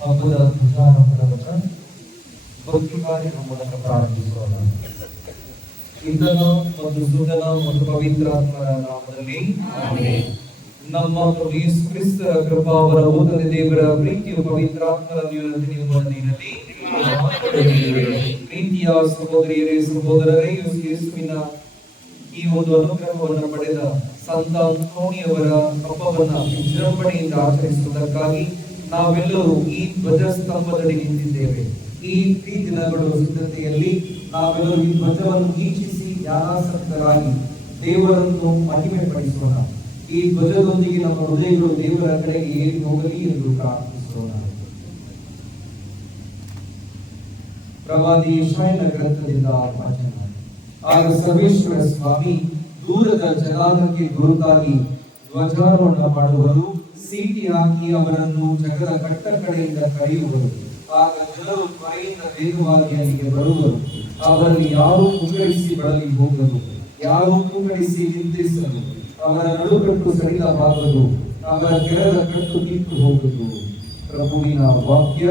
ಹಬ್ಬದ ಧ್ವಜಾರೋಹಣವನ್ನ ಭಕ್ತಿ ಕಾರ್ಯದ ಮೂಲಕ ಪ್ರಾರಂಭಿಸೋಣ. ಇಂದನ ಮತ್ತು ಸುಂದನ ಮತ್ತು ಪವಿತ್ರಾತ್ಮರ ನಾಮದಲ್ಲಿ ನಮ್ಮ ಯೇಸು ಕ್ರಿಸ್ತರ ಕೃಪಾವರ ಓದನೆ ದೇವರ ಪ್ರೀತಿಯು ಪವಿತ್ರಾತ್ಮರ ದಿನದಲ್ಲಿ ಪ್ರೀತಿಯ ಸಹೋದರಿಯರೇ, ಸಹೋದರರೇ ಯೇಸುವಿನ ಈ ಒಂದು ಅನುಗ್ರಹವನ್ನು ಪಡೆದ ಸಂತ ಅಂತೋಣಿಯವರ ಹಬ್ಬವನ್ನು ವಿಜೃಂಭಣೆಯಿಂದ ಆಚರಿಸುವುದಕ್ಕಾಗಿ ನಾವೆಲ್ಲರೂ ಈ ಧ್ವಜಸ್ತಂಭದಲ್ಲಿ ನಿಂತಿದ್ದೇವೆ. ಈ ದಿನಗಳು ಸಿದ್ಧತೆಯಲ್ಲಿ ನಾವೆಲ್ಲರೂ ಈ ಧ್ವಜವನ್ನು ವೀಕ್ಷಿಸಿ ಧ್ಯಾನಾಸಕ್ತರಾಗಿ ದೇವರನ್ನು ಮಹಿಮೆ ಪಡಿಸೋಣ ಈ ಧ್ವಜದೊಂದಿಗೆ ನಮ್ಮ ಹೃದಯಗಳು ದೇವರ ಕಡೆಗೆ ಏನು ಹೋಗಲಿ ಎಂದು ಪ್ರಾರ್ಥಿಸೋಣ. ಪ್ರವಾದಿ ಯಶಾಯನ ಗ್ರಂಥದಿಂದ ವಾಚನ. ಆಗ ಸರ್ವೇಶ್ವರ ಸ್ವಾಮಿ ದೂರದ ಜನಾಂಗಕ್ಕೆ ಗುರುತಾಗಿ ಧ್ವಜಾರೋಹಣ ಮಾಡುವರು. ಸೀಟಿ ಹಾಕಿ ಅವರನ್ನು ಜಗದ ಕಟ್ಟ ಕಡೆಯಿಂದ ಕರೆಯುವರು. ಆಗ ಜನರು ತ್ವರೆಯಿಂದ ವೇಗವಾಗಿ ಅಲ್ಲಿಗೆ ಬರುವರು. ಅವರಲ್ಲಿ ಯಾರು ಕುಂಗಡಿಸಿ ಬಳಲಿ ಹೋಗಲು ಯಾರು ಕುಂಗಡಿಸಿ ನಿಂತಿಸಲು ಅವರ ನಡುಕಟ್ಟು ಸಡಿಲವಾಗದು ಅವರ ಕೆಳದ ಕಟ್ಟು ಕಿತ್ತು ಹೋಗಲು ಪ್ರಭುವಿನ ವಾಕ್ಯ.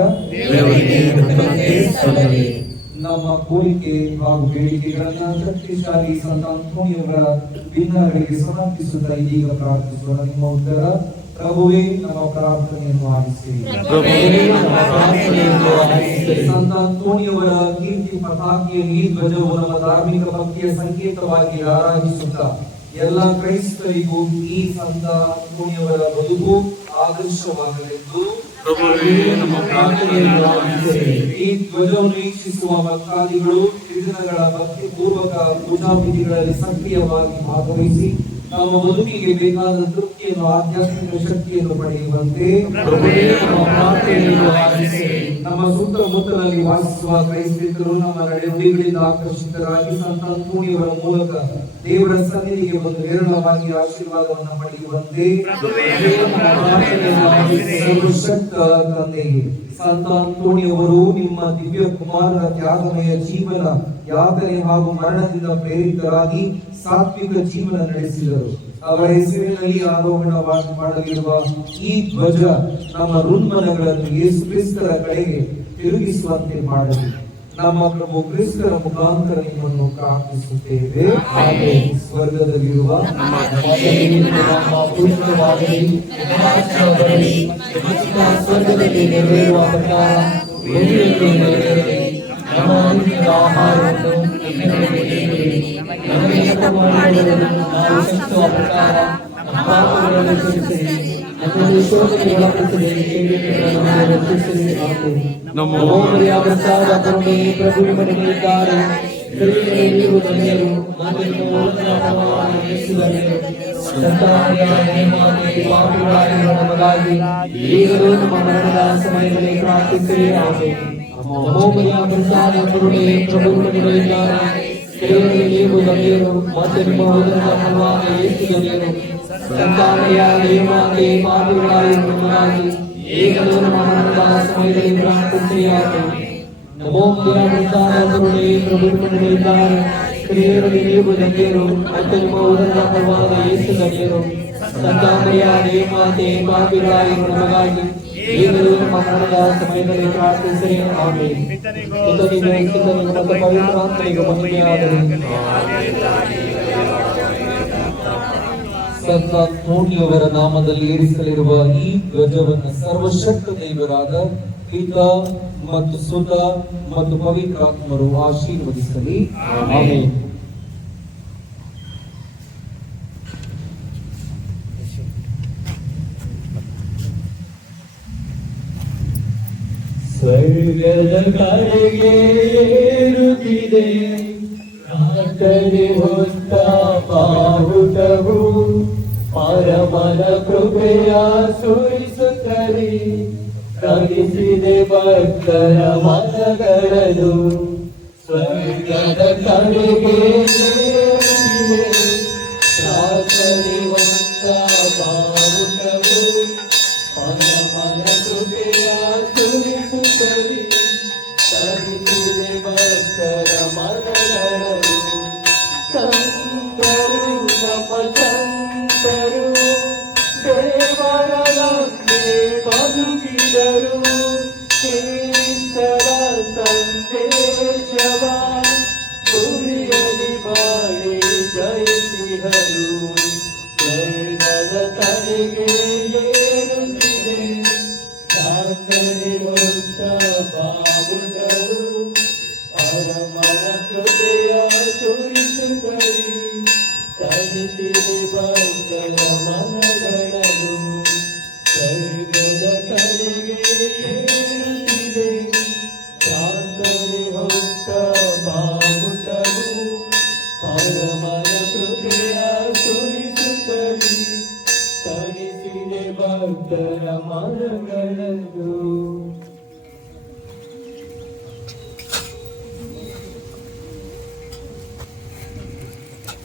ನಮ್ಮ ಕೋರಿಕೆ ಹಾಗೂ ಬೇಡಿಕೆಗಳನ್ನ ಶಕ್ತಿಶಾಲಿ ಸಂತ ಅಂತೋನಿಯವರ ಭಿನ್ನಗಳಿಗೆ ಸಮರ್ಪಿಸುತ್ತಾ ಇದೀಗ ಪ್ರಾರ್ಥಿಸುವ ನಿಮ್ಮ ಉತ್ತರ ಪ್ರಭುವೇ ನಮ್ಮ ಪ್ರಾರ್ಥನೆಯನ್ನು ಆಲಿಸಿ. ಸಂತ ಅಂತೋಣಿಯವರ ಕೀರ್ತಿ ಪತಾಕಿಯಲ್ಲಿ ಧ್ವಜವು ನಮ್ಮ ಧಾರ್ಮಿಕ ಭಕ್ತಿಯ ಸಂಕೇತವಾಗಿ ಆರಾಧಿಸುತ್ತಾ ಎಲ್ಲ ಕ್ರೈಸ್ತರಿಗೂ ಈ ಸಂತ ಅಂತೋಣಿಯವರ ಬದುಕು ಆದರ್ಶವಾಗಲೆಂದು. ಈ ಧ್ವಜವನ್ನು ವೀಕ್ಷಿಸುವ ಭಕ್ತಾದಿಗಳು ತ್ರಿದಿನಗಳ ಭಕ್ತಿ ಪೂರ್ವಕ ಪೂಜಾ ವಿಧಿಗಳಲ್ಲಿ ಸಕ್ರಿಯವಾಗಿ ಭಾಗವಹಿಸಿ ನಮ್ಮ ಬದುಕಿಗೆ ಬೇಕಾದ ತೃಪ್ತಿಯನ್ನು ಆಧ್ಯಾತ್ಮಿಕ ಶಕ್ತಿಯನ್ನು ಪಡೆಯುವಂತೆ ಪ್ರಭುವೇ ನಮ್ಮ ಪ್ರಾರ್ಥನೆಯನ್ನು ಆಲಿಸಿರಿ. ನಮ್ಮ ಸುತ್ತಮುತ್ತಲಲ್ಲಿ ವಾಸಿಸುವ ಕ್ರೈಸ್ತರು ನಮ್ಮ ನಡೆನುಡಿಗಳಿಂದ ಆಕರ್ಷಿತರಾಗಿ ಸಂತ ಅಂತೋಣಿಯವರ ಮೂಲಕ ದೇವರ ಸನ್ನಿಧಿಗೆ ಒಂದು ಹೇರಳವಾಗಿ ಆಶೀರ್ವಾದವನ್ನು ಪಡೆಯುವಂತೆ ನಮ್ಮ ಪ್ರಾರ್ಥನೆಯನ್ನು ಆಲಿಸಿ ಸರ್ವಶಕ್ತ ತಂದೆಯೇ ಸಂತ ಅಂತೋಣಿಯವರು ನಿಮ್ಮ ದಿವ್ಯ ಕುಮಾರರ ತ್ಯಾಗಮಯ ಜೀವನ ಯಾತನೆ ಹಾಗೂ ಮರಣದಿಂದ ಪ್ರೇರಿತರಾಗಿ ಸಾತ್ವಿಕ ಜೀವನ ನಡೆಸಿದರು. ಅವರ ಹೆಸರಿನಲ್ಲಿ ಆರೋಹಣವಾಗಿ ಮಾಡಲಿರುವ ಈ ಧ್ವಜ ನಮ್ಮ ಋಣ್ಮನಗಳನ್ನು ಯೇಸು ಕ್ರಿಸ್ತರ ಕಡೆಗೆ ತಿರುಗಿಸುವಂತೆ ಮಾಡಲಿ. ನಮ್ಮ ಪ್ರಭು ಕ್ರಿಸ್ತರ ಮುಖಾಂತರ ನಿಮ್ಮನ್ನು ಪ್ರಾರ್ಥಿಸುತ್ತೇವೆ. ಸ್ವರ್ಗದಲ್ಲಿರುವ ಸ್ವರ್ಗದಲ್ಲಿ ನೆರವೇರುವ. ನಮ್ಮ ಆಹಾರವನ್ನು ನಮಗೆ ನಾವು ಪ್ರಕಾರ ನಮ್ಮ ಪಾಪಗಳನ್ನು ಕ್ಷಮಿಸಿರಿ. ನಮ್ಮನ್ನು ಶೋಧನೆಗೆ ಒಳಪಡಿಸದೆ ಕೇಡಿಕೆಗಳನ್ನು ನಮಗೆ ರಕ್ಷಿಸಿರಿ. ಆಮೆನ್. ನಮೋ ಮರಿಯಾದಂತಾದ ಕರುಣೆಯೇ ಪ್ರಭು ನಿಮ್ಮೊಡನಿದ್ದಾರೆ. ಸ್ತ್ರೀಯರೇ ನೀವು ಧನ್ಯರು, ಮತ್ತು ನಿಮ್ಮ ಉದರದ ಫಲವಾದ ಯೇಸು ಧನ್ಯರು. ಸಂತಾನದ ಮಾತೆ ಪಾಪಿಗಳಾಗಿರುವ ನಮಗಾಗಿ ಈಗಲೂ ನಮ್ಮ ಮರಣದ ಸಮಯದಲ್ಲಿ ಪ್ರಾರ್ಥಿಸಿರಿ. ಆಮೆನ್. ನಮೋ ಮರಿಯಾದಂತಾದ ಕರುಣೆಯೇ ಪ್ರಭು ನಿಮ್ಮೊಡನಿದ್ದಾರೆ. ಸ್ತ್ರೀಯರೇ ನೀವು ಧನ್ಯರು, ಮತ್ತು ನಿಮ್ಮ ಉದರದ ಫಲವಾದ ಯೇಸು ಧನ್ಯರು. ಸಂತಾನದ ಮಾತೆ ಪಾಪಿಗಳಾಗಿರುವ ನಮಗಾಗಿ ಈಗಲೂ ನಮ್ಮ ಮರಣದ ಸಮಯದಲ್ಲಿ ಪ್ರಾರ್ಥಿಸಿರಿ. ಆಮೆನ್. ನಮೋ ಪುರಾಣಿತಾನ ಕರುಣೆ ಪ್ರಭು ನಿಮ್ಮೊಡನಿದ್ದಾರೆ. ಸ್ತ್ರೀಯರಲ್ಲಿ ನೀವು ಧನ್ಯರು ಮತ್ತು ನಿಮ್ಮ ಉದರದ ಫಲವಾದ ಯೇಸು ಧನ್ಯರು ಸಂತಾಮರಿಯ ದೇವಮಾತೆ ಪಾಪಿಗಳಾಗಿರುವ ನಮಗಾಗಿ ಈಗಲೂ ನಮ್ಮ ಮರಣದ ಸಮಯದಲ್ಲಿ ಪ್ರಾರ್ಥಿಸಿರಿ ಆಮೆನ್ ಪಿತನಿಗೂ ಸುತನಿಗೂ ಮತ್ತು ಪವಿತ್ರಾತ್ಮನಿಗೂ ಮಹಿಮೆಯಾಗಲಿ ಸಂತ ಅಂತೋಣಿಯವರ ನಾಮದಲ್ಲಿ ಏರಿಸಲಿರುವ ಈ ಧ್ವಜವನ್ನು ಸರ್ವಶಕ್ತ ದೇವರಾದ ಪಿತ ಮತ್ತು ಸುತ ಮತ್ತು ಪವಿತ್ರಾತ್ಮರು ಆಶೀರ್ವದಿಸಲಿ. ಆಮೆನ್. ಸ್ವರ್ಗದ ಕಡೆಗೆ ಏರುತ್ತಿದೆ ಹೊತ್ತ ಬಾಹುಟವು ಪರಮನ ಕೃಪೆಯ ಸುರಿಸುತ್ತದೆ ಕಲಿಸಿದೆ ಭಕ್ತರ ಮನಗಳನ್ನು ಸ್ವರ್ಗದ ಕಡೆಗೆ ಪ್ರಾರ್ಥನೆ ಪರಮನ ಕೃಪೆಯ ಸುರಿಸುತ್ತರಿ ತಡಿಸಿದೆ ಭಕ್ತರ ಮನಗಳನ್ನು ಸ್ವರ್ಗದ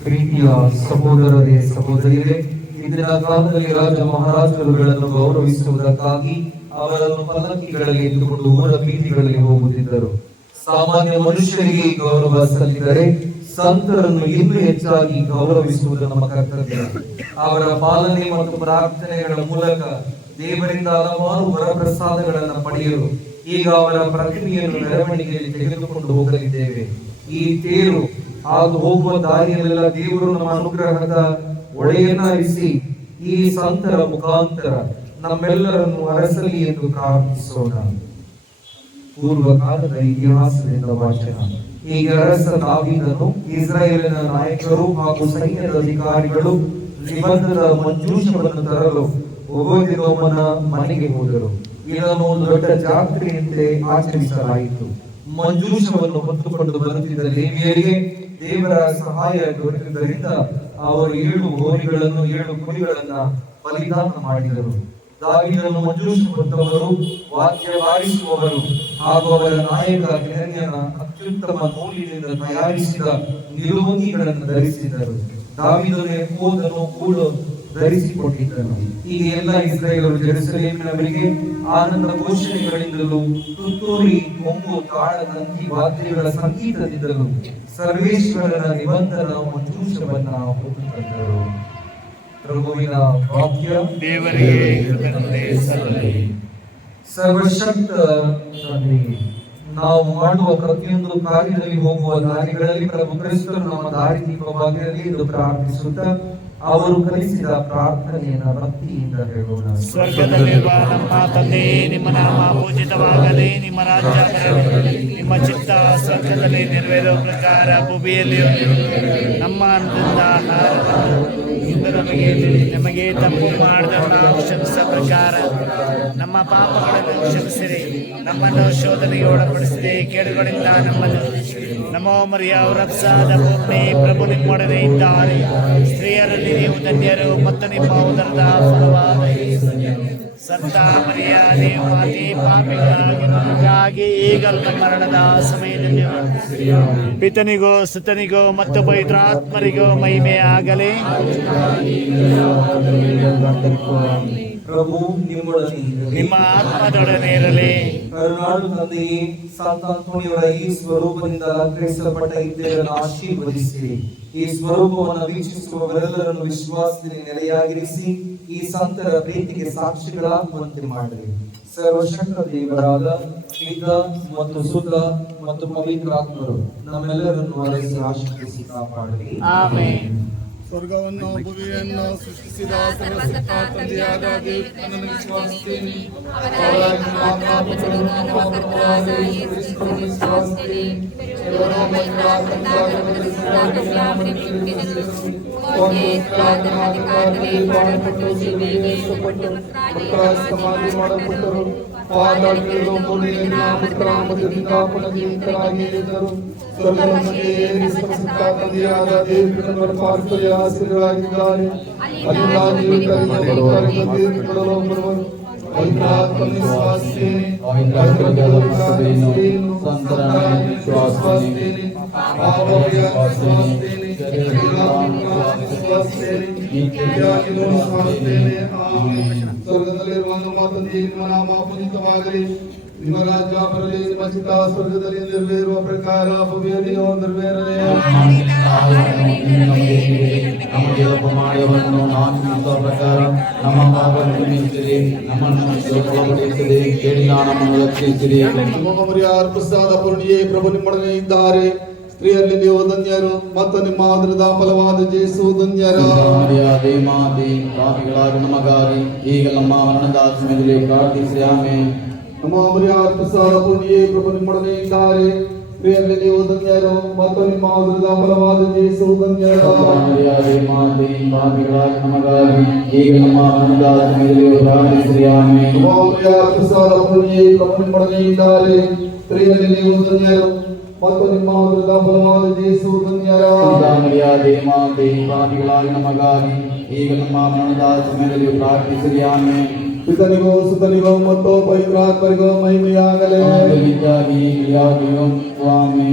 ಪ್ರೀತಿಯ ಸಹೋದರರೇ ಸಹೋದರಿಯರೇ ಇಂದಿನ ಕಾಲದಲ್ಲಿ ರಾಜ ಮಹಾರಾಜರುಗಳನ್ನು ಗೌರವಿಸುವುದಕ್ಕಾಗಿ ಅವರನ್ನು ಪಲ್ಲಕ್ಕಿಗಳಲ್ಲಿ ಎತ್ತುಕೊಂಡು ಊರ ಬೀದಿಗಳಲ್ಲಿ ಹೋಗುತ್ತಿದ್ದರು. ಸಾಮಾನ್ಯ ಮನುಷ್ಯರಿಗೆ ಗೌರವ ಸಲ್ಲಿದರೆ ಸಂತರನ್ನು ಇನ್ನೂ ಹೆಚ್ಚಾಗಿ ಗೌರವಿಸುವುದು ನಮ್ಮ ಕರ್ತವ್ಯ. ಅವರ ಪಾಲನೆ ಮತ್ತು ಪ್ರಾರ್ಥನೆಗಳ ಮೂಲಕ ದೇವರಿಂದ ಹಲವಾರು ವರಪ್ರಸಾದಗಳನ್ನು ಪಡೆಯಲು ಈಗ ಅವರ ಪ್ರತಿಮೆಯನ್ನು ಮೆರವಣಿಗೆಯಲ್ಲಿ ತೆಗೆದುಕೊಂಡು ಹೋಗಲಿದ್ದೇವೆ. ಈ ತೇರು ಹಾದು ಹೋಗುವ ದಾರಿಯಲ್ಲೆಲ್ಲ ದೇವರು ನಮ್ಮ ಅನುಗ್ರಹದ ಒಡೆಯನ್ನ ಹರಿಸಿ ಈ ಸಂತರ ಮುಖಾಂತರ ನಮ್ಮೆಲ್ಲರನ್ನು ಅರಸಲಿ ಎಂದು ಪ್ರಾರ್ಥಿಸೋಣ. ಪೂರ್ವ ಕಾಲದ ಇತಿಹಾಸದಿಂದ ವಾಚನ. ಈಗ ಅರಸ ನಾವಿದನು ಇಸ್ರಾಯೇಲಿನ ನಾಯಕರು ಹಾಗೂ ಸೈನ್ಯದ ಅಧಿಕಾರಿಗಳು ನಿಬಂಧದ ಮಂಜೂಷವನ್ನು ತರಲು ಒಬ್ಬನ ಮನೆಗೆ ಹೋದರು. ಇದನ್ನು ಒಂದು ದೊಡ್ಡ ಜಾತ್ರೆಯಂತೆ ಆಚರಿಸಲಾಯಿತು. ಮಂಜೂಷವನ್ನು ಹೊತ್ತುಕೊಂಡು ಬರುತ್ತಿದ್ದ ಲೇವಿಯರಿಗೆ ದೇವರ ಸಹಾಯ ದೊರೆತಿದ್ದರಿಂದ ಅವರು ಏಳು ಹೋರಿಗಳನ್ನು, ಏಳು ಕುರಿಗಳನ್ನ ಬಲಿದಾನ ಮಾಡಿದರು. ದಾವಿದನು ಮಂಜೂಷ ವಾಕ್ಯ ವಾದ್ಯ ಬಾರಿಸುವವರು ಹಾಗೂ ಅವರ ನಾಯಕ ಗೆರನ್ಯನ ಅತ್ಯುತ್ತಮ ನೂಲಿನಿಂದ ತಯಾರಿಸಿದ ನಿಲುವಂಗಿಗಳನ್ನು ಧರಿಸಿದರು. ದಾವಿದನೇ ಎಪ್ಪೋದನ್ನು ಕೂಡು ಧರಿಸಿಕೊಂಡಿದ್ದನು. ಈಗ ಎಲ್ಲ ಇಸ್ರಾಯೇಲರು ಜೆರುಸಲೇಮಿನವರಿಗೆ ಆನಂದ ಘೋಷಣೆಗಳಿಂದಲೂ ತುತ್ತೂರಿ ಕೊಂಬು ತಾಳ ತಂತಿ ವಾದ್ಯಗಳ ಸಂಗೀತದಿಂದಲೂ ಸರ್ವೇಶ್ವರನ ನಿಬಂಧನ ಮಂಜೂಷವನ್ನ ಹೊತ್ತು ತಂದರು ಪ್ರಭುವಿನ ವಾಕ್ಯ ದೇವರಿಗೆ ಸರ್ವಶಕ್ತ ನಾವು ಮಾಡುವ ಪ್ರತಿಯೊಂದು ಕಾರ್ಯದಲ್ಲಿ ಹೋಗುವ ದಾರಿಗಳಲ್ಲಿ ಪ್ರಭು ಕ್ರಿಸ್ತರು ನಮ್ಮ ದಾರಿ ದೀಪವಾಗಿರಲಿ ಎಂದು ಪ್ರಾರ್ಥಿಸುತ್ತಾ ಅವರು ಕಲಿಸಿದ ಪ್ರಾರ್ಥನೆಯನ್ನು ಭಕ್ತಿಯಿಂದ ಹೇಳೋಣ. ಸ್ವರ್ಗದಲ್ಲಿರುವ ನಮ್ಮ ತಂದೆ, ನಿಮ್ಮ ನಾಮ ಪೂಜಿತವಾಗಲಿ, ನಿಮ್ಮ ರಾಜ್ಯ ನಿಮ್ಮ ಚಿತ್ತ ಸ್ವರ್ಗದಲ್ಲಿ ನೆರವೇರೋ ಪ್ರಕಾರ ಭೂಮಿಯಲ್ಲಿ ನಮ್ಮ ಅನ್ನದಿಂದ ಆಹಾರವನ್ನು ನಮಗೆ ನಮಗೆ ತಪ್ಪು ಮಾಡಿದವರ ಕ್ಷಮಿಸ ಪ್ರಕಾರ ನಮ್ಮ ಪಾಪಗಳನ್ನು ಕ್ಷಮಿಸಿರಿ, ನಮ್ಮನ್ನು ಶೋಧನೆಗೆ ಒಳಪಡಿಸಿದೆ. ಕೇಳುಗಳಿಂದ ನಮ್ಮನ್ನು ನಮೋ ಮರಿಯ ರಕ್ಷಾದ ಭೂಮಿ ಪ್ರಭು ನಿಮ್ಮೊಡನೆ ಇದ್ದಾರೆ. ಸ್ತ್ರೀಯರಲ್ಲಿ ನೀವು ಧನ್ಯರು, ಮತ್ತು ನಿಮ್ಮ ಉದರದ ಫಲವಾದ ಯೇಸು. ಸಂತ ಮರಿಯ ದೇವಾದಿ ಪಾಪಿಗಳಾಗಿ ನಮಗಾಗಿ ಈಗಲೂ ನಮ್ಮ ಮರಣದ ಸಮಯದಲ್ಲಿ ಪಿತನಿಗೋ, ಸುತನಿಗೋ, ಮತ್ತು ಪವಿತ್ರಾತ್ಮರಿಗೋ ಮಹಿಮೆ ಆಗಲಿ ಪ್ರಭು ನಿಮ್ಮೊಡನೆ. ನಿಮ್ಮ ಆತ್ಮದೊಡನೆ ಇರಲಿ. ಕರುನಾಡು ತಂದೆಯೇ ಸಂತಾಂತೋಣಿಯವರ ಈ ಸ್ವರೂಪದಿಂದ ಅಲಂಕರಿಸಲ್ಪಟ್ಟ ಇದ್ದೆಯನ್ನು ಆಶೀರ್ವದಿಸಿರಿ ಈ ಸ್ವರೂಪವನ್ನು ವೀಕ್ಷಿಸುವವರೆಲ್ಲರನ್ನು ವಿಶ್ವಾಸದಲ್ಲಿ ನೆಲೆಯಾಗಿರಿಸಿ ಈ ಸಂತರ ಪ್ರೀತಿಗೆ ಸಾಕ್ಷಿಗಳಾಗುವಂತೆ ಮಾಡಿರಿ ಸರ್ವಶಕ್ತ ದೇವರಾದ ಪಿತ ಮತ್ತು ಸುತ ಮತ್ತು ಪವಿತ್ರಾತ್ಮರು ನಮ್ಮೆಲ್ಲರನ್ನು ಅರಸಿ ಆಶೀರ್ವಿಸಿ ಕಾಪಾಡಲಿ. ಆಮೇನ್. ಸ್ವರ್ಗವನ್ನು ಭೂಮಿಯನ್ನು ಸೃಷ್ಟಿಸಿದ ಸರ್ವಶಕ್ತ ತಂದೆಯಾದ ದೇವರನ್ನು ವಿಶ್ವಾಸಿಸುತ್ತೇನೆ ಅವರಾಗಿ ಮಾತಾಡುವುದು ನಮ್ಮ ಪ್ರಭುವಾದ ಯೇಸು ಕ್ರಿಸ್ತನನ್ನು ವಿಶ್ವಾಸಿಸುತ್ತೇನೆ ಇವರ ಮೂಲಕ ತಂದಾಗದ ಅಧಿಕಾರದಲ್ಲಿ ಬಾಳಪಟ್ಟು ಶಿಲುಬೆಗೆ ಏರಿಸಲ್ಪಟ್ಟು ಮಕ್ಕಳ ಸಮಾಧಿ ಮಾಡಲ್ಪಟ್ಟರು ಸರ್ವಶಕ್ತ ತಂದೆಯಾದ ದೇವರ ಪಾರ್ಶ್ವದ ಆಶೀರ್ವಾದಗಳಾಗಿದ್ದಾರೆ ಅಲ್ಲಿಂದ ದೇವರುಗಳು ಬರುವರು ಸಾರುತ್ತೇನೆ ಆಮೆನ್. ಸ್ವರ್ಗದಲ್ಲಿರುವ ನಮ್ಮ ತಂದೆಯೇ ನಿಮ್ಮ ನಾಮ ಪೂಜಿತವಾಗಲಿ ನಿಮ್ಮ ರಾಜ್ಯ ಪ್ರಕಾರ ಭೂಮಿಯಲ್ಲಿಯೂ ನೆರವೇರಲಿ ನಮಗೆ ಮಾಡುವವರನ್ನು ನಾನು ಪ್ರಕಾರ ನಮ್ಮ ಪಾಪವನ್ನು ಕ್ಷಮಿಸಿರಿ ನಮ್ಮನ್ನು ಒಳಪಡಿಸಿರಿ ಕೇಳಿದ ನಮ್ಮನ್ನು ಪ್ರಸಾದ ಪೂರ್ಣಿಯೇ ಪ್ರಭು ನಿಮ್ಮೊಡನೆ ಇದ್ದಾರೆ ಸ್ತ್ರೀಯಲ್ಲಿ ನೀವು ಧನ್ಯರು ಮತ್ತು ನಿಮ್ಮ ಆದರದ ಫಲವಾದ ಜೇಸು ಧನ್ಯರ ಮರ್ಯಾದೆ ಮಾತೆ ಪಾಪಿಗಳಾಗಿ ನಮಗಾಗಿ ಈಗ ನಮ್ಮ ಮರಣದ ಸಮಯದಲ್ಲಿ ಪ್ರಾರ್ಥಿಸಿ ಆಮೇಲೆ ಮೌರ್ಯ ಪ್ರಸಾದ ಪೂರ್ಣಿಯೇ ಪ್ರಭು ನಿಮ್ಮೊಡನೆ ಇದ್ದಾರೆ ಸ್ತ್ರೀಯಲ್ಲಿ ನೀವು ಧನ್ಯರು ಮತ್ತು ನಿಮ್ಮ ಆದರದ ಫಲವಾದ ಜೇಸು ಧನ್ಯರ ಮರ್ಯಾದೆ ಮಾತೆ ಪಾಪಿಗಳಾಗಿ ನಮಗಾಗಿ ಈಗ ನಮ್ಮ ಮರಣದ ಸಮಯದಲ್ಲಿ ಪ್ರಾರ್ಥಿಸಿರಿ ಆಮೇಲೆ ಪಿತನಿಗೂ ಸುತನಿಗೂ ಮತ್ತು ಪವಿತ್ರಾತ್ಮರಿಗೂ ಮಹಿಮೆಯಾಗಲೇ ಆದರಿಂದಾಗಿ ಯಾಗಿಯೂ ಸ್ವಾಮಿ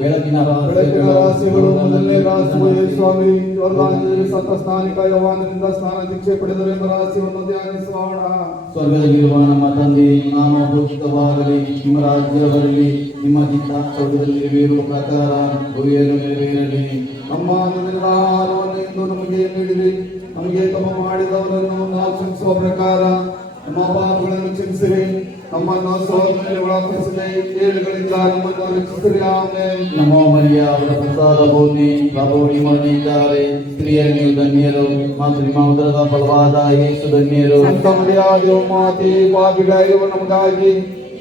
ಬೆಳಕಿನ ಬೆಳಕಿನ ರಾಶಿಗಳು ಮೊದಲನೇ ರಾಶಿಯು ಸ್ವಾಮಿ ವರ್ಗಾಂಜಲಿ ಸತ್ತ ಸ್ನಾನಿಕ ಯವಾನದಿಂದ ಸ್ನಾನ ದೀಕ್ಷೆ ಪಡೆದರೆಂಬ ರಾಶಿಯನ್ನು ಧ್ಯಾನಿಸೋಣ. ಸ್ವರ್ಗದಲ್ಲಿರುವ ನಮ್ಮ ತಂದೆ ನಾನು ಭೂಷಿತವಾಗಲಿ ನಿಮ್ಮ ರಾಜ್ಯ ಬರಲಿ ನಿಮ್ಮ ಚಿತ್ತ ಸ್ವರ್ಗದಲ್ಲಿ ನೆರವೇರುವ ಪ್ರಕಾರ ಗುರಿಯನ್ನು ನೆರವೇರಲಿ. ನಮ್ಮ ಅನುದಿನದ ಆಹಾರವನ್ನು ನಮಗೆ ನೀಡಿರಿ. ನಮಗೆ ತಮ್ಮ ಮಾಡಿದವರನ್ನು ನಾವು ಚಿಂತಿಸುವ ಪ್ರಕಾರ ನಮ್ಮ ಪಾಪಗಳನ್ನು ಕ್ಷಮಿಸಿರಿ. ನಮ್ಮನ್ನು ಸೋದರಿಗೆ ಒಳಪಡಿಸದೆ ಏಳುಗಳಿಂದ ನಮ್ಮನ್ನು ರಕ್ಷಿಸಿರಿ ನಮೋ ಮರಿಯ ಅವರ ಪ್ರಸಾದ ಭೂಮಿ ಪ್ರಭು ನಿಮ್ಮೊಡನಿದ್ದಾರೆ ಸ್ತ್ರೀಯರು ನೀವು ಧನ್ಯರು ಮತ್ತು ನಿಮ್ಮ ಉದರದ ಬಲವಾದ ಯೇಸು ಧನ್ಯರು. ಸಂತ ಮರ್ಯಾದೆಯು ಮಾತಿ ಪಾಪಿಗಾಗಿರುವ ನಮಗಾಗಿ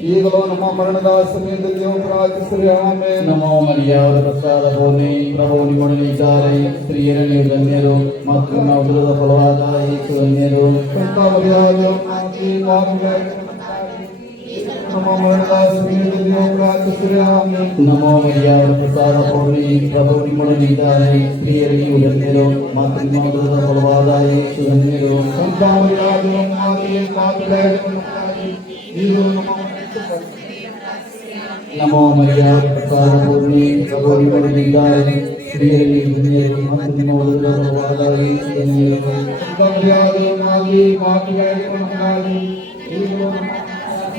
ಈಗಲೂ ನಮ್ಮ ಮರಣದ ಸಮಯದಲ್ಲಿ ಪ್ರಾರ್ಥಿಸಲಿ ಆಮೇಲೆ ನಮೋ ಮರಿಯ ಅವರ ಪ್ರಸಾದ ಭೂಮಿ ಪ್ರಭು ನಿಮ್ಮೊಡನಿದ್ದಾರೆ ಸ್ತ್ರೀಯರು ನೀವು ಧನ್ಯರು ಮತ್ತು ನಿಮ್ಮ ಉದರದ ಬಲವಾದ ಯೇಸು ಧನ್ಯರು. ಸಂತ ಮರ್ಯಾದೆಯು ಮಾತಿ ಪಾಪಿಗಾಗಿರುವ ನಮೋ ಮರಿಯ ಅವರ ಪ್ರಸಾದ ಪೂರ್ಣಿ ಪ್ರಭು ನಿಮ್ಮೊಡನಿದ್ದಾರೆ ಸ್ತ್ರೀಯರು ನೀವು ಧನ್ಯರು ಮತ್ತು ನಿಮ್ಮ ಉದರದ ಫಲವಾದ ಯೇಸು ಧನ್ಯರು ಸಂತ ಮರ್ಯಾದೆಯು ಮಾತಿ ಪಾಪಿಗಾಗಿರುವ ನಮಗಾಗಿ ಈಗಲೂ ನಮ್ಮ ನಮೋ ಮರಿಯ ಅವರ ಪ್ರಸಾದ ಪೂರ್ಣಿ ಪ್ರಭು ನಿಮ್ಮೊಡನಿದ್ದಾರೆ ಸ್ತ್ರೀಯರು ನೀವು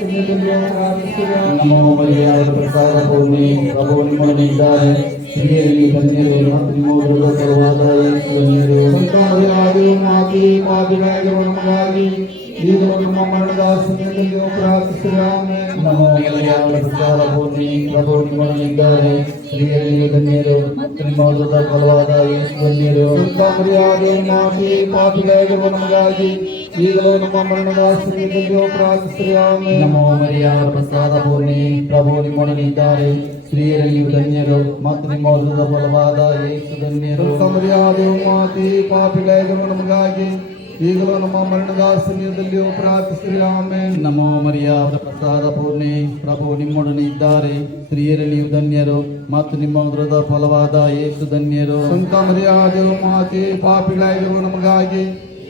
ನಮೋ ಮರಿಯ ಅವರ ಪ್ರಸಾದ ಪೂರ್ಣಿ ಪ್ರಭು ನಿಮ್ಮೊಡನಿದ್ದಾರೆ ಸ್ತ್ರೀಯರು ನೀವು ಧನ್ಯರು ಮತ್ತು ನಿಮ್ಮ ಉದರದ ಫಲವಾದ ಯೇಸು ಧನ್ಯರು ಸಂತಾನರಾಗಿಯೂ ಮಾತಿ ಪಾಪಿಗಳಾಗಿರುವ ನಮಗಾಗಿ ಈಗಲೂ ನಮ್ಮ ಮರಣದ ಸಮಯದಲ್ಲಿ ಪ್ರಾರ್ಥಿಸಿರಿ ಆಮೇಲೆ ನಮೋ ಮರಿಯಾದ ಪ್ರಸಾದ ಪೂರ್ಣಿ ಪ್ರಭು ನಿಮ್ಮೊಡನಿದ್ದಾರೆ ಸ್ತ್ರೀಯರು ನೀವು ಧನ್ಯರು ಮತ್ತು ನಿಮ್ಮ ಉದರದ ಫಲವಾದ ಯೇಸು ಧನ್ಯರು ಸಂತಾನರಾಗಿಯೂ ಮಾತಿ ಪಾಪಿಗಳಾಗಿರುವ ನಮಗಾಗಿ ಈಗಲೂ ನಮ್ಮ ಮರಣದ ಸಮಯದಲ್ಲಿ ಮಾತಿ ಈಗಲೂ ನಮ್ಮ ಮರಣದ ಸಮಯದಲ್ಲಿಯೂ ಪ್ರಾರ್ಥಿಸಿರಿ. ಆಮೇಲೆ ನಮೋ ಮರ್ಯಾದ ಪ್ರಸಾದ ಪೂರ್ಣಿ. ಪ್ರಭು ನಿಮ್ಮೊಡನೆ ಇದ್ದಾರೆ. ಸ್ತ್ರೀಯರಲ್ಲಿ ಧನ್ಯರು ಮತ್ತು ನಿಮ್ಮ ಉದರದ ಫಲವಾದ ಏಸು ಧನ್ಯರು. ಸಂತ ಮರ್ಯಾದೆಯು ಮಾತೆ ಪಾಪಿಗಳಾಗಿರುವ ನಮಗಾಗಿ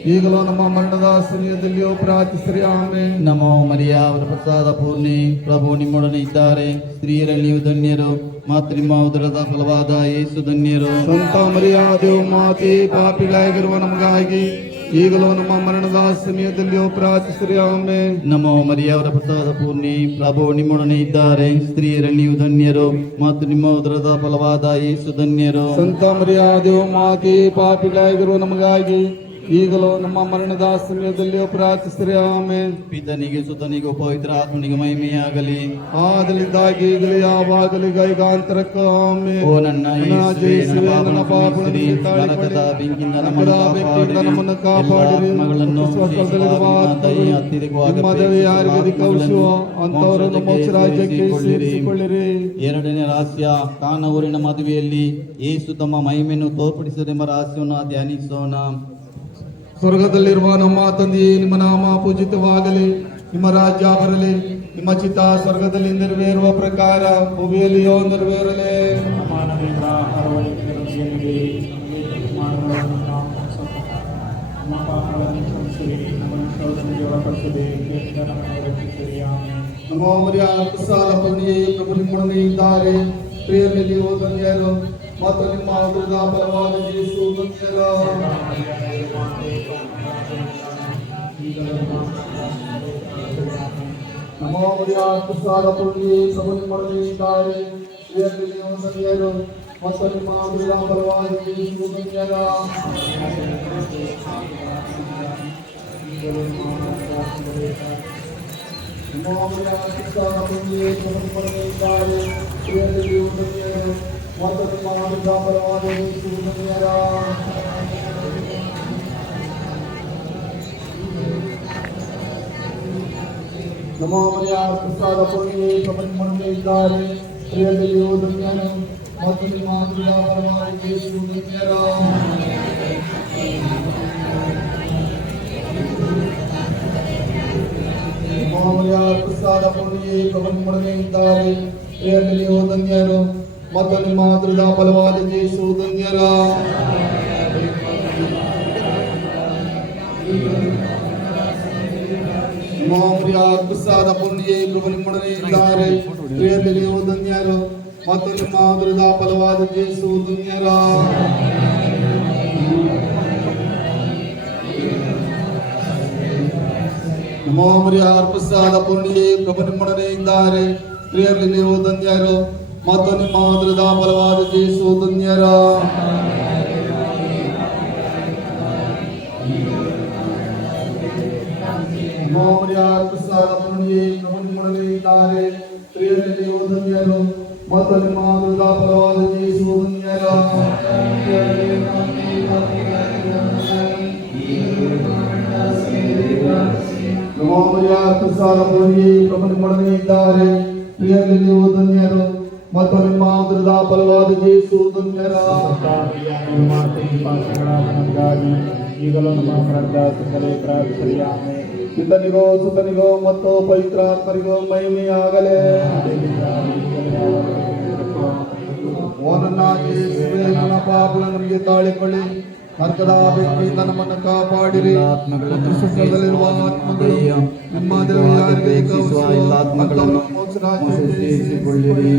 ಈಗಲೂ ನಮ್ಮ ಮರಣದ ಸಮಯದಲ್ಲಿಯೂ ಪ್ರಾರ್ಥಿಸಿರಿ. ಆಮೇಲೆ ನಮೋ ಮರ್ಯಾದ ಪ್ರಸಾದ ಪೂರ್ಣಿ. ಪ್ರಭು ನಿಮ್ಮೊಡನೆ ಇದ್ದಾರೆ. ಸ್ತ್ರೀಯರಲ್ಲಿ ಧನ್ಯರು ಮತ್ತು ನಿಮ್ಮ ಉದರದ ಫಲವಾದ ಏಸು ಧನ್ಯರು. ಸಂತ ಮರ್ಯಾದೆಯು ಮಾತೆ ಪಾಪಿಗಳಾಗಿರುವ ನಮಗಾಗಿ ಈಗಲೂ ನಮ್ಮ ಮರಣದ ಸಮಯದಲ್ಲಿಯೂ ಪ್ರಾರ್ಥಿಸಿರಿ ಆಮೆ ನಮೋ ಮರಿಯವರ ಪ್ರಸಾದ ಪೂರ್ಣಿ. ಪ್ರಭು ನಿಮ್ಮೊಡನೆ ಇದ್ದಾರೆ. ಸ್ತ್ರೀಯರಲ್ಲಿ ನೀವು ಧನ್ಯರು ಮತ್ತು ನಿಮ್ಮ ಉದರದ ಫಲವಾದ ಯೇಸು ಧನ್ಯರು. ಸಂತ ಮರ್ಯಾದೆಯು ಮಾತೆ ಪಾಪಿಗಳಾಗಿರುವ ನಮಗಾಗಿ ಈಗಲೂ ನಮ್ಮ ಮರಣದ ಸಮಯದಲ್ಲಿಯೂ ಪ್ರಾರ್ಥಿಸಿರಿ ಆಮೆ ಪಿತನಿಗೆ ಸುತನಿಗೂ ಪವಿತ್ರ ಆತ್ಮನಿಗೆ ಮಹಿಮೆಯಾಗಲಿ. ಆದಲಿದ್ದಾಗಿ ಈಗಲೂ ಯಾವಾಗಲಿ ಗೈಗಾಂತರಕ್ಕೂ ಆಮೆ ಓ ನನ್ನ ನನ್ನ. ನರಕದ ಬೆಂಕಿಯಿಂದ ನಮ್ಮನ್ನು ಕಾಪಾಡಿರಿ. ದಯೆ ಯಾರಿಗೆ ಆತ್ಮಗಳನ್ನು ಅಂತವರನ್ನು ಮೋಕ್ಷ ರಾಜ್ಯಕ್ಕೆ. ಸೇರಿಸಿಕೊಳ್ಳಿರಿ. ಎರಡನೇ ರಹಸ್ಯ ಕಾನ ಊರಿನ ಮದುವೆಯಲ್ಲಿ ಏಸು ತಮ್ಮ ಮಹಿಮೆಯನ್ನು ತೋರ್ಪಡಿಸದೆಂಬ ರಹಸ್ಯವನ್ನು ಧ್ಯಾನಿಸೋಣ. ಸ್ವರ್ಗದಲ್ಲಿರುವ ನಮ್ಮ ತಂದೆಯೇ ನಿಮ್ಮ ನಾಮ ಪೂಜಿತವಾಗಲಿ ನಿಮ್ಮ ರಾಜ್ಯ ಬರಲಿ ನಿಮ್ಮ ಚಿತ್ತ ಸ್ವರ್ಗದಲ್ಲಿ ನೆರವೇರುವ ಪ್ರಕಾರ ಭೂಮಿಯಲ್ಲಿಯೋ ನೆರವೇರಲಿ. ನಮ್ಮ ಮರ್ಯ ಸಾಲ ಪುಣ್ಯ ಪ್ರಭು ನಿಮ್ಮೊಡನೆ ಇದ್ದಾರೆ ಧನ್ಯರು ಮತ್ತು ನಿಮ್ಮ ಉದರದ ಧನ್ಯರ ನಮೋ ಮರಿಯ ಪ್ರಸಾದ ಪುಣ್ಯ ಪ್ರಭು ನಿಮ್ಮೊಡನೆ ಇದ್ದಾರೆ ನೀವು ಧನ್ಯರು ಮತ್ತು ನಿಮ್ಮ ಉದರದ ಧನ್ಯನು ಮತ್ತು ನಿಮ್ಮ ಆತ್ಮೀಯ ಪರವಾಗಿ ಯೇಸು ಧನ್ಯರ ನಮೋ ಮರಿಯ ಪ್ರಸಾದ ಪುಣ್ಯ ಪ್ರಭು ನಿಮ್ಮೊಡನೆ ಇದ್ದಾರೆ ಪ್ರಿಯದಲ್ಲಿಯೂ ಧನ್ಯರು ಮತ್ತು ನಿಮ್ಮ ಆತ್ಮದ ಫಲವಾದ ಯೇಸು ಧನ್ಯರ ನಮೋ ಪ್ರಿಯ ಪ್ರಸಾದ ಪುಣ್ಯ ಪ್ರಭು ನಿಮ್ಮೊಡನೆ ಇದ್ದಾರೆ ಪ್ರಿಯದಲ್ಲಿ ಧನ್ಯರು ಮತ್ತು ನಿಮ್ಮ ಆದರದ ಫಲವಾದ ಯೇಸು ಧನ್ಯರ ನಮೋ ಪ್ರಿಯ ಪ್ರಸಾದ ಪುಣ್ಯ ಪ್ರಭು ನಿಮ್ಮೊಡನೆ ಇದ್ದಾರೆ ಪ್ರಿಯರಲ್ಲಿ ನೀವು ಧನ್ಯರು ಮತ್ತು ನಿಮ್ಮ ಆದರದ ಫಲವಾದ ಯೇಸು ಧನ್ಯರ ಮೋಮರಿಯ ಪ್ರಸಾದ ಪುಣ್ಯ ಪ್ರಭು ನಿಮ್ಮೊಡನೆ ಇದ್ದಾರೆ ಪ್ರಿಯರಲ್ಲಿ ನೀವು ಧನ್ಯರು ಮತ್ತು ನಿಮ್ಮ ಆದರದ ಫಲವಾದ ಯೇಸು ಧನ್ಯರ ನಮೋಮರಿಯ ಪ್ರಸಾದ ಪುಣ್ಯ ಪ್ರಭು ನಿಮ್ಮೊಡನೆ ಇದ್ದಾರೆ ಪ್ರಿಯರಲ್ಲಿ ನೀವು ಧನ್ಯರು ಮತ್ತು ನಿಮ್ಮ ಆದರದ ಫಲವಾದ ಯೇಸು ಧನ್ಯರ ಪಾತ್ರಗಳಾಗಿ ಈಗಲೂ ನಮ್ಮ ಪ್ರಾರ್ಥನೆ ಪ್ರಾರ್ಥನೆ ಪಿತನಿಗೋ ಸುತನಿಗೋ ಮತ್ತು ಪವಿತ್ರಾತ್ಮರಿಗೋ ಮಹಿಮೆಯಾಗಲೇ. ಓನನ್ನಾಗಿ ನನ್ನ ಪಾಪಗಳನ್ನು ನಮಗೆ ತಾಳಿಕೊಳ್ಳಿ. ಬೆಂಕಿಯಿಂದ ನಮ್ಮನ್ನು ಕಾಪಾಡಿರಿ. ಮತ್ತು ಸುಖದಲ್ಲಿರುವ ಆತ್ಮಗಳು ನಿಮ್ಮ ದೇವರಿಗೆ ಎಲ್ಲ ಆತ್ಮಗಳನ್ನು ಮೋಕ್ಷ ರಾಜ್ಯಕ್ಕೆ ಮೋಕ್ಷ ಸೇರಿಸಿಕೊಳ್ಳಿರಿ.